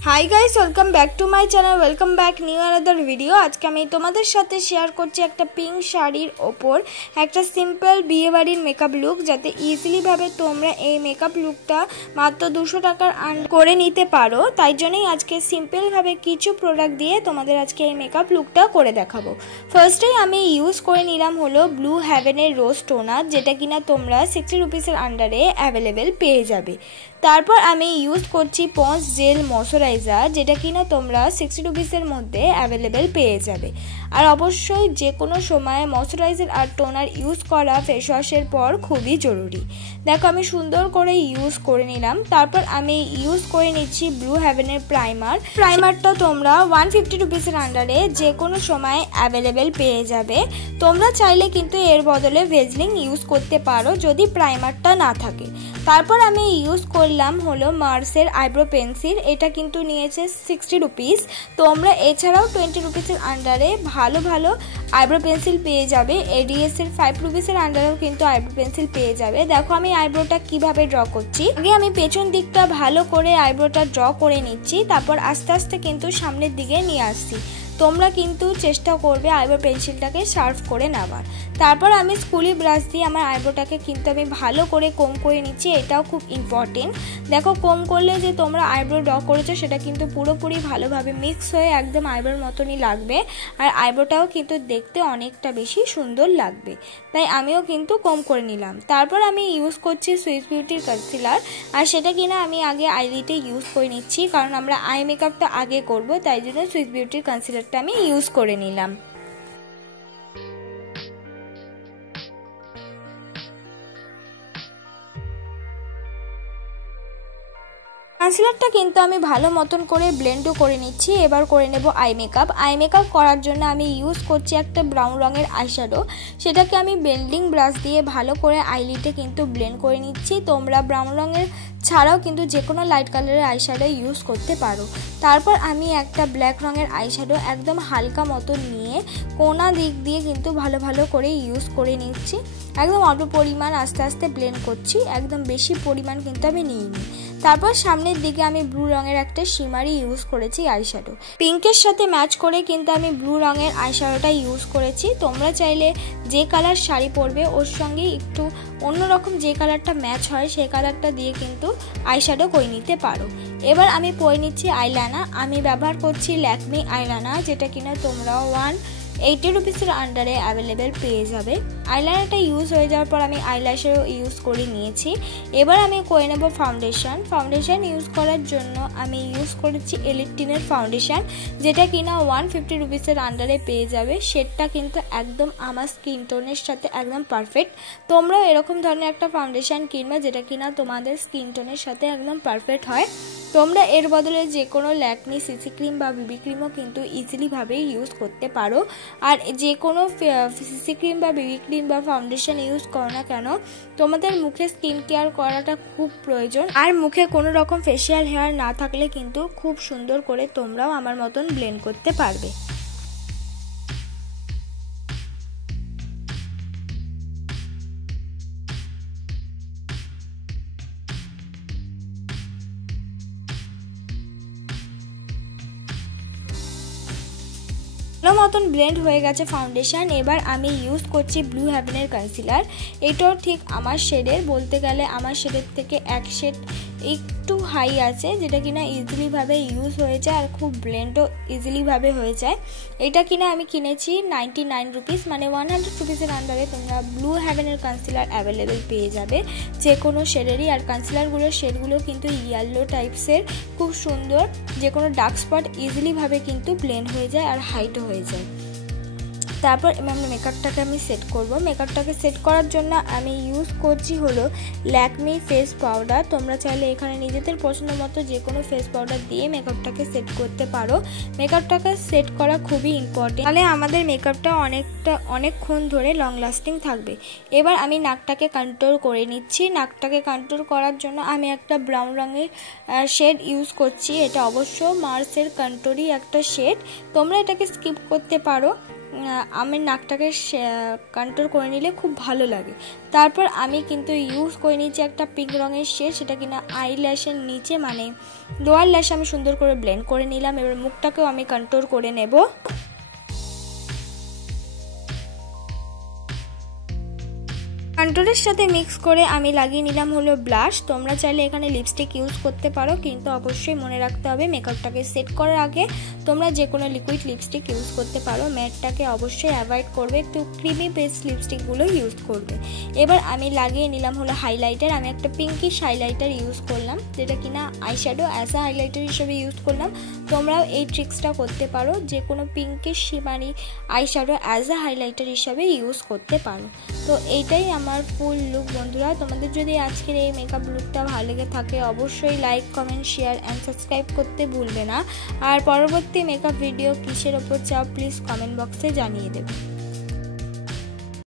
High guys welcome back to my channel welcome back new another video. आज के मैं तुम्हारे साथे शेयर करছি একটা পিঙ্ক শাড়ির ওপর একটা সিম্পল বিয়ে বাড়ির মেকআপ লুক, যাতে ইজিলি ভাবে তোমরা এই মেকআপ লুকটা মাত্র 200 টাকার করে নিতে পারো। তাই জন্যই আজকে সিম্পল ভাবে কিছু প্রোডাক্ট দিয়ে তোমাদের আজকে এই মেকআপ লুকটা করে দেখাবো। ফার্স্টেই আমি ইউজ করে নিলাম হলো ব্লু হেভেনের রোজ টোনার, যেটা কিনা তোমরা 60 রুপিসের আন্ডারে অ্যাভেলেবেল পেয়ে যাবে। তারপর আমি ইউজ করছি পন্স জেল ময়শ্চারাইজার, যেটা কিনা তোমরা 60 রুপিসের মধ্যে অ্যাভেলেবেল পেয়ে যাবে। আর অবশ্যই যে কোনো সময় ময়শ্চারাইজার আর টোনার ইউজ করা ফেস ওয়াশের পর খুবই জরুরি। দেখো আমি সুন্দর করে ইউজ করে নিলাম। তারপর আমি ইউজ করে নিচ্ছি ব্লু হেভেনের প্রাইমারটা তোমরা 150 রুপিসের আন্ডারে যে কোনো সময় অ্যাভেলেবেল পেয়ে যাবে। তোমরা চাইলে কিন্তু এর বদলে ভেজলিং ইউজ করতে পারো যদি প্রাইমারটা না থাকে। তারপর আমি ইউজ করলাম হলো মার্সের আইব্রো পেন্সিল, এটা কিন্তু নিয়েছে 60 রুপিস। তোমরা এছাড়াও 20 রুপিসের আন্ডারে ভালো ভালো আইব্রো পেন্সিল পেয়ে যাবে। এডিএস এর 5 রুপিসের আন্ডারেও কিন্তু আইব্রো পেন্সিল পেয়ে যাবে। দেখো আমি আইব্রোটা কিভাবে ড্র করছি। আগে আমি পেছন দিকটা ভালো করে আইব্রোটা ড্র করে নিচ্ছি, তারপর আস্তে আস্তে কিন্তু সামনের দিকে নিয়ে আসছি। তোমরা কিন্তু চেষ্টা করবে আইব্রো পেন্সিলটাকে শার্প করে নেবার। তারপর আমি স্কুলি ব্রাশ দিয়ে আমার আইব্রোটাকে কিন্তু আমি ভালো করে কোম করে নিচ্ছি, এটাও খুব ইম্পর্টেন্ট। দেখো কোম করলে যে তোমরা আইব্রো ড্র করেছো সেটা কিন্তু পুরোপুরি ভালোভাবে মিক্স হয়ে একদম আইব্রোর মতনই লাগবে, আর আইব্রোটাও কিন্তু দেখতে অনেকটা বেশি সুন্দর লাগবে। তাই আমিও কিন্তু কোম করে নিলাম। তারপর আমি ইউজ করছি সুইস বিউটির কনসিলার, আর সেটা কিনা আমি আগে আইলিটে ইউজ করে নিচ্ছি, কারণ আমরা আই মেকআপটা আগে করব, তাই জন্য সুইস বিউটির কনসিলার আমি ইউজ করে নিলাম। কনসিলারটা কিন্তু আমি ভালো মতন করে ব্লেন্ডও করে নিচ্ছি। এবার করে নেব আই মেকআপ করার জন্য আমি ইউজ করছি একটা ব্রাউন রঙের আইশ্যাডো, সেটাকে আমি ব্লেন্ডিং ব্রাশ দিয়ে ভালো করে আইলিটে কিন্তু ব্লেন্ড করে নিচ্ছি। তোমরা ব্রাউন রঙের ছাড়াও কিন্তু যে কোনো লাইট কালারের আইশ্যাডো ইউজ করতে পারো। তারপর আমি একটা ব্ল্যাক রঙের আইশ্যাডো একদম হালকা মতো নিয়ে কোনা দিক দিয়ে কিন্তু ভালো করে ইউজ করে নিচ্ছি। একদম অল্প পরিমাণ আস্তে আস্তে ব্লেন্ড করছি, একদম বেশি পরিমাণ কিন্তু আমি নিইনি। তারপর সামনের দিকে আমি ব্লু রঙের একটা শিমারি ইউজ করেছি আইশ্যাডো, পিঙ্কের সাথে ম্যাচ করে কিন্তু আমি ব্লু রঙের আইশ্যাডোটা ইউজ করেছি। তোমরা চাইলে যে কালার শাড়ি পরবে ওর সঙ্গে একটু অন্যরকম যে কালারটা ম্যাচ হয় সেই কালারটা দিয়ে কিন্তু আইশ্যাডো করে নিতে পারো। এবার আমি পরে নিচ্ছি আইলাইনার। আমি ব্যবহার করছি ল্যাকমি আইলাইনার, যেটা কিনা তোমরা 180 রুপিসের আন্ডারে অ্যাভেলেবেল পেয়ে যাবে। আইলাইনারটা ইউজ হয়ে যাওয়ার পর আমি আইল্যাশও ইউজ করে নিয়েছি। এবার আমি করে নেব ফাউন্ডেশন ইউজ করার জন্য আমি ইউজ করেছি এলিটিনের ফাউন্ডেশন, যেটা কিনা 150 রুপিসের আন্ডারে পেয়ে যাবে। শেডটা কিন্তু একদম আমার স্কিন টোনের সাথে একদম পারফেক্ট। তোমরাও এরকম ধরনের একটা ফাউন্ডেশন কিনবে যেটা কিনা তোমাদের স্কিন টোনের সাথে একদম পারফেক্ট হয়। তোমরা এর বদলে যে কোনো ল্যাকমি সিসি ক্রিম বা বিবি ক্রিমও কিন্তু ইজিলিভাবে ইউজ করতে পারো। আর যে কোনো সিসি ক্রিম বা বিবি ক্রিম বা ফাউন্ডেশন ইউজ করো না কেন, তোমাদের মুখে স্কিন কেয়ার করাটা খুব প্রয়োজন। আর মুখে কোনো রকম ফেসিয়াল হেয়ার না থাকলে কিন্তু খুব সুন্দর করে তোমরাও আমার মতন ব্লেন্ড করতে পারবে। ভালো মতন ব্লেন্ড হয়ে গেছে ফাউন্ডেশন। এবার আমি ইউজ করছি ব্লু হেভেনের কনসিলার। এটাও ঠিক আমার শেডের, বলতে গেলে আমার শেডের থেকে এক শেড একটু হাই আছে, যেটা কিনা ইজিলিভাবে ইউজ হয়ে যায় আর খুব ব্লেন্ডও ইজিলিভাবে হয়ে যায়। এটা কিনা আমি কিনেছি 99 রুপিস, মানে 100 রুপিসের আন্ডারে তোমরা ব্লু হেভেনের কনসিলার অ্যাভেলেবেল পেয়ে যাবে যে কোনো শেডেরই। আর কনসিলারগুলোর শেডগুলো কিন্তু ইয়েলো টাইপসের, খুব সুন্দর, যে কোনো ডার্ক স্পট ইজিলিভাবে কিন্তু ব্লেন্ড হয়ে যায় আর হাইটও হয়ে যায়। তারপর মেকআপটাকে আমি সেট করব। মেকআপটাকে সেট করার জন্য আমি ইউজ করছি হলো ল্যাকমি ফেস পাউডার। তোমরা চাইলে এখানে নিজেদের পছন্দ মতো যে কোনো ফেস পাউডার দিয়ে মেকআপটাকে সেট করতে পারো। মেকআপটাকে সেট করা খুবই ইম্পর্টেন্ট, তাহলে আমাদের মেকআপটা অনেকক্ষণ ধরে লং লাস্টিং থাকবে। এবার আমি নাকটাকে কন্ট্রোল করে নিচ্ছি। নাকটাকে কন্ট্রোল করার জন্য আমি একটা ব্রাউন রঙের শেড ইউজ করছি। এটা অবশ্য মার্সের কন্ট্রোলই একটা শেড, তোমরা এটাকে স্কিপ করতে পারো। আমার নাকটাকে কন্ট্রোল করে নিলে খুব ভালো লাগে। তারপর আমি কিন্তু ইউজ করে নিচ্ছি একটা পিঙ্ক রঙের শেড, সেটা কিনা আই ল্যাশের নিচে মানে লোয়ার ল্যাশে আমি সুন্দর করে ব্লেন্ড করে নিলাম। এবার মুখটাকেও আমি কন্ট্রোল করে নেব। কন্ট্রোলের সাথে মিক্স করে আমি লাগিয়ে নিলাম হলো ব্লাশ। তোমরা চাইলে এখানে লিপস্টিক ইউজ করতে পারো, কিন্তু অবশ্যই মনে রাখতে হবে মেকআপটাকে সেট করার আগে তোমরা যে কোনো লিকুইড লিপস্টিক ইউজ করতে পারো। ম্যাটটাকে অবশ্যই অ্যাভয়েড করবে, একটু ক্রিমি বেস লিপস্টিকগুলো ইউজ করবে। এবার আমি লাগিয়ে নিলাম হলো হাইলাইটার। আমি একটা পিঙ্কিশ হাইলাইটার ইউজ করলাম, যেটা কিনা আইশ্যাডো অ্যাজ আ হাইলাইটার হিসেবে ইউজ করলাম। তোমরাও এই ট্রিক্সটা করতে পারো, যে কোনো পিঙ্কিশ মানে আইশ্যাডো অ্যাজ আ হাইলাইটার হিসাবে ইউজ করতে পারো। তো এইটাই আমার ফুল লুক বন্ধুরা। তোমাদের যদি আজকের এই মেকআপ লুকটা ভালো লেগে থাকে অবশ্যই like, comment, share and subscribe করতে ভুলবে না। আর পরবর্তী মেকআপ ভিডিও কিসের ওপর চাও প্লিজ কমেন্ট বক্সে জানিয়ে দেবে।